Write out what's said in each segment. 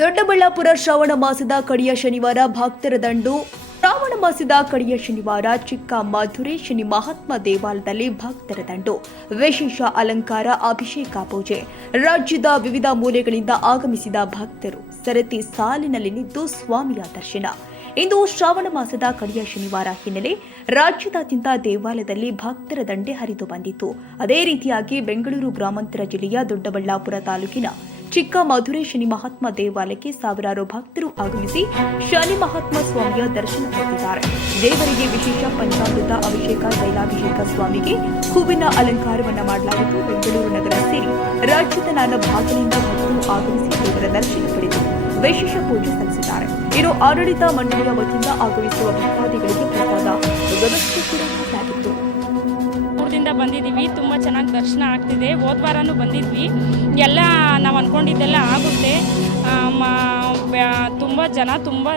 ದೊಡ್ಡಬಳ್ಳಾಪುರ ಶ್ರಾವಣ ಮಾಸದ ಕಡೆಯ ಶನಿವಾರ ಭಕ್ತರ ದಂಡು. ಶ್ರಾವಣ ಮಾಸದ ಕಡೆಯ ಶನಿವಾರ ಚಿಕ್ಕ ಮಧುರೇಶ್ವರಿ ಮಹಾತ್ಮ ದೇವಾಲಯದಲ್ಲಿ ಭಕ್ತರ ದಂಡು. ವಿಶೇಷ ಅಲಂಕಾರ, ಅಭಿಷೇಕ ಪೂಜೆ. ರಾಜ್ಯದ ವಿವಿಧ ಮೂಲೆಗಳಿಂದ ಆಗಮಿಸಿದ ಭಕ್ತರು ಸರತಿ ಸಾಲಿನಲ್ಲಿ ನಿಂತು ಸ್ವಾಮಿಯ ದರ್ಶನ. ಇಂದು ಶ್ರಾವಣ ಮಾಸದ ಕಡೆಯ ಶನಿವಾರ ಹಿನ್ನೆಲೆ ರಾಜ್ಯದಾದ್ಯಂತ ದೇವಾಲಯದಲ್ಲಿ ಭಕ್ತರ ದಂಡೆ ಹರಿದು ಬಂದಿತ್ತು. ಅದೇ ರೀತಿಯಾಗಿ ಬೆಂಗಳೂರು ಗ್ರಾಮಾಂತರ ಜಿಲ್ಲೆಯ ದೊಡ್ಡಬಳ್ಳಾಪುರ ತಾಲೂಕಿನ ಚಿಕ್ಕ ಮಧುರೇಶ್ವರಿ ಮಹಾತ್ಮ ದೇವಾಲಯಕ್ಕೆ ಸಾವಿರಾರು ಭಕ್ತರು ಆಗಮಿಸಿ ಶನಿ ಮಹಾತ್ಮ ಸ್ವಾಮಿಯ ದರ್ಶನ ಪಡೆದಿದ್ದಾರೆ. ದೇವರಿಗೆ ವಿಶೇಷ ಪಂಚಾಮೃತ ಅಭಿಷೇಕ, ತೈಲಾಭಿಷೇಕ, ಸ್ವಾಮಿಗೆ ಹೂವಿನ ಅಲಂಕಾರವನ್ನು ಮಾಡಲಾಗಿದ್ದು, ಬೆಂಗಳೂರು ನಗರ ಸೇರಿ ರಾಜ್ಯದ ನಾನಾ ಭಾಗಗಳಿಂದ ಭಕ್ತರು ಆಗಮಿಸಿ ದೇವರ ದರ್ಶನ ಪಡೆದು ವಿಶೇಷ ಪೂಜೆ ಸಲ್ಲಿಸಿದ್ದಾರೆ. ಇನ್ನು ಆಡಳಿತ ಮಂಡಳಿಯ ವತಿಯಿಂದ ಆಗಮಿಸುವ ಭಕ್ತಾದಿಗಳಿಗೆ ಪ್ರಸಾದ ವ್ಯವಸ್ಥೆ ಕೂಡ ಮಾಡಲಾಗಿತ್ತು. ಊರಿಂದ ಬಂದಿದ್ದೀವಿ, ತುಂಬ ಚೆನ್ನಾಗಿ ದರ್ಶನ ಆಗ್ತಿದೆ. ಹೋದ ವಾರನೂ ಬಂದಿದ್ವಿ, ಎಲ್ಲ ನಾವು ಅಂದ್ಕೊಂಡಿದ್ದೆಲ್ಲ ಆಗುತ್ತೆ. ತುಂಬ ಜನ ತುಂಬ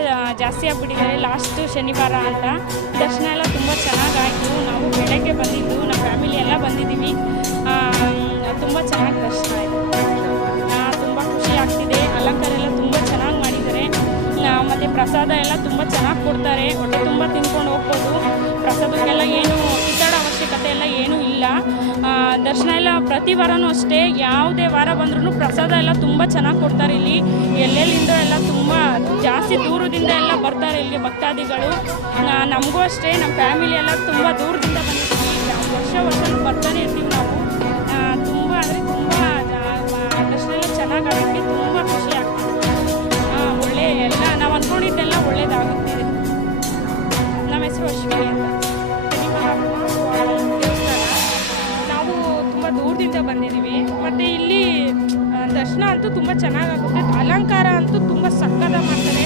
ಜಾಸ್ತಿ ಆಗಿಬಿಟ್ಟಿದ್ದಾರೆ ಲಾಸ್ಟ್ ಶನಿವಾರ ಅಂತ. ದರ್ಶನ ಎಲ್ಲ ತುಂಬ ಚೆನ್ನಾಗಾಯಿತು. ನಾವು ಬೆಳಗ್ಗೆ ಬಂದಿದ್ದು, ನಮ್ಮ ಫ್ಯಾಮಿಲಿ ಎಲ್ಲ ಬಂದಿದ್ದೀವಿ. ತುಂಬ ಚೆನ್ನಾಗಿ ದರ್ಶನ ಆಯಿತು. ತುಂಬ ಖುಷಿ ಆಗ್ತಿದೆ. ಅಲಂಕಾರ ಎಲ್ಲ ತುಂಬ ಚೆನ್ನಾಗಿ ಮಾಡಿದ್ದಾರೆ. ಮತ್ತು ಪ್ರಸಾದ ಎಲ್ಲ ತುಂಬ ಚೆನ್ನಾಗಿ ಕೊಡ್ತಾರೆ. ಹೊಟ್ಟೆ ತುಂಬ ತಿನ್ಕೊಂಡು ಹೋಗ್ಬೋದು. ಪ್ರಸಾದಕ್ಕೆಲ್ಲ ಏನು ಕಿತ್ತಾಡೋ ಅವಶ್ಯಕತೆ ಎಲ್ಲ ಏನೂ ಇಲ್ಲ. ದರ್ಶನ ಎಲ್ಲ ಪ್ರತಿ ವಾರನೂ ಅಷ್ಟೇ, ಯಾವುದೇ ವಾರ ಬಂದ್ರೂ ಪ್ರಸಾದ ಎಲ್ಲ ತುಂಬ ಚೆನ್ನಾಗಿ ಕೊಡ್ತಾರೆ. ಇಲ್ಲಿ ಎಲ್ಲೆಲ್ಲಿಂದ ಎಲ್ಲ ತುಂಬ ಜಾಸ್ತಿ ದೂರದಿಂದ ಎಲ್ಲ ಬರ್ತಾರೆ ಇಲ್ಲಿಗೆ ಭಕ್ತಾದಿಗಳು. ನಮಗೂ ಅಷ್ಟೇ, ನಮ್ಮ ಫ್ಯಾಮಿಲಿ ಎಲ್ಲ ತುಂಬ ದೂರದಿಂದ ಬಂದಿದ್ದೀವಿ. ವರ್ಷ ಬರ್ತಾನೆ ಇರ್ತೀವಿ ನಾವು. ತುಂಬ ಅಂದರೆ ತುಂಬ ದರ್ಶನ ಎಲ್ಲ ಚೆನ್ನಾಗಿ ಆಗೋಕ್ಕೆ ತುಂಬ ಖುಷಿ ಆಗ್ತದೆ. ಒಳ್ಳೆ ಎಲ್ಲ ನಾವು ಅಂದ್ಕೊಂಡಿದ್ದೆಲ್ಲ ಒಳ್ಳೇದಾಗುತ್ತಿದೆ. ನಮ್ಮ ಹೆಸರು ಅಶ್ವಿನಿ ಅಂತ. ನಾವು ತುಂಬ ದೂರದಿಂದ ಬಂದಿದ್ದೀವಿ. ಮತ್ತು ಇಲ್ಲಿ ದರ್ಶನ ಅಂತೂ ತುಂಬ ಚೆನ್ನಾಗಾಗುತ್ತೆ. ಅಲಂಕಾರ ಅಂತೂ ತುಂಬ ಸಕ್ಕತ್ತಾಗಿ ಮಾಡ್ತಾರೆ.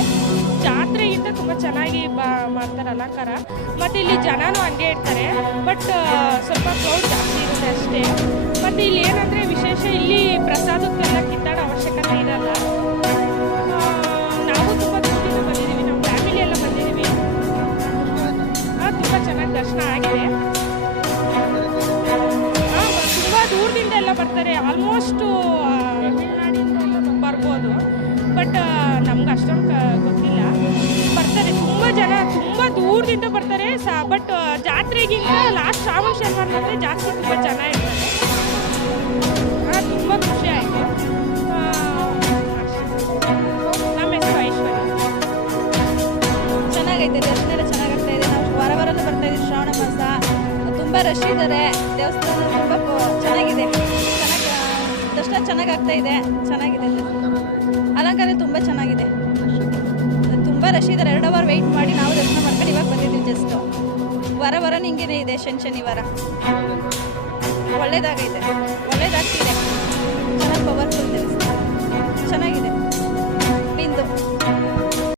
ಜಾತ್ರೆಗಿಂತ ತುಂಬ ಚೆನ್ನಾಗಿ ಮಾಡ್ತಾರೆ ಅಲಂಕಾರ. ಮತ್ತು ಇಲ್ಲಿ ಜನನೂ ಹಂಗೆ ಇರ್ತಾರೆ, ಬಟ್ ಸ್ವಲ್ಪ ಕ್ರೌಡ್ ಜಾಸ್ತಿ ಇರುತ್ತೆ ಅಷ್ಟೇ. ಮತ್ತು ಇಲ್ಲಿ ಏನಂದರೆ ವಿಶೇಷ, ಇಲ್ಲಿ ಪ್ರಸಾದಕ್ಕೆಲ್ಲ ಕಿತ್ತಾಡೋ ಅವಶ್ಯಕತೆ ಇರಲ್ಲ. ನಾವು ತುಂಬ ದೂರದಿಂದ ಬಂದಿದ್ದೀವಿ, ನಮ್ಮ ಫ್ಯಾಮಿಲಿ ಎಲ್ಲ ಬಂದಿದ್ದೀವಿ. ತುಂಬ ಚೆನ್ನಾಗಿ ದರ್ಶನ ಆಗಿದೆ. ತುಂಬ ದೂರದಿಂದ ಎಲ್ಲ ಬರ್ತಾರೆ. ಆಲ್ಮೋಸ್ಟು ತಮಿಳ್ನಾಡಿಂದ ಎಲ್ಲ ಬರ್ಬೋದು, ಬಟ್ ನಮ್ಗೆ ಅಷ್ಟೊಂದು ಗೊತ್ತಿಲ್ಲ. ಬರ್ತಾರೆ ತುಂಬ ಜನ, ತುಂಬ ದೂರದಿಂದ ಬರ್ತಾರೆ. ಬಟ್ ಜಾತ್ರೆಗಿಂತ ಲಾಸ್ಟ್ ಶ್ರಾವಣ ಶನಿವಾರ ಜಾಸ್ತಿ ತುಂಬ ಜನ ಇರ್ತಾರೆ. ತುಂಬ ಖುಷಿ ಆಯಿತು. ನಮ್ಮ ಹೆಸರು ಐಶ್ವರ್ಯ. ಚೆನ್ನಾಗೈತೆ, ದರ್ಶನ ಎಲ್ಲ ಚೆನ್ನಾಗಾಗ್ತಾ ಇದೆ. ನಾವು ವಾರನೂ ಬರ್ತಾ ಇದ್ದೀವಿ. ಶ್ರಾವಣ ಮಾಸ ತುಂಬ ರಶ್ ಇದ್ದಾರೆ. ದೇವಸ್ಥಾನ ತುಂಬ ಚೆನ್ನಾಗಿದೆ. ದರ್ಶನ ಚೆನ್ನಾಗಾಗ್ತಾ ಇದೆ. ಚೆನ್ನಾಗಿದೆ. ಅಲಂಕಾರ ತುಂಬ ಚೆನ್ನಾಗಿದೆ. ತುಂಬ ರಶ್ ಇದ್ದಾರೆ. 2 ಅವರ್ ವೆಯ್ಟ್ ಮಾಡಿ ನಾವು ದರ್ಶನ ಮಾಡ್ಕೊಂಡು ಇವಾಗ ಬಂದಿದ್ದೀವಿ. ಜಸ್ಟ್ ವಾರನೂ ಹಿಂಗೇನೆ ಇದೆ. ಶನಿವಾರ ಒಳ್ಳೇದಾಗೈತೆ, ಒಳ್ಳೇದಾಗ್ತಿದೆ. ಚೆನ್ನಾಗಿ ಪವರ್